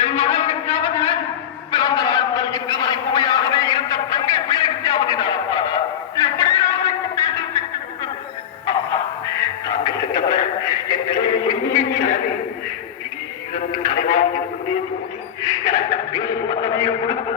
என் மகன் வித்யாவதி பிறந்த நாள் முதல் இன்று வரை உண்மையாகவே இருந்த தங்கை பிள்ளை வித்யாவதி தான். எப்படியாவது தாங்கள் சென்றவர் என் நிலையை எண்ணியிருக்கிறாரே. திடீரென்று கலைவாய் இருந்தே தோன்றி எனக்கு பேசும் வசதியை கொடுத்து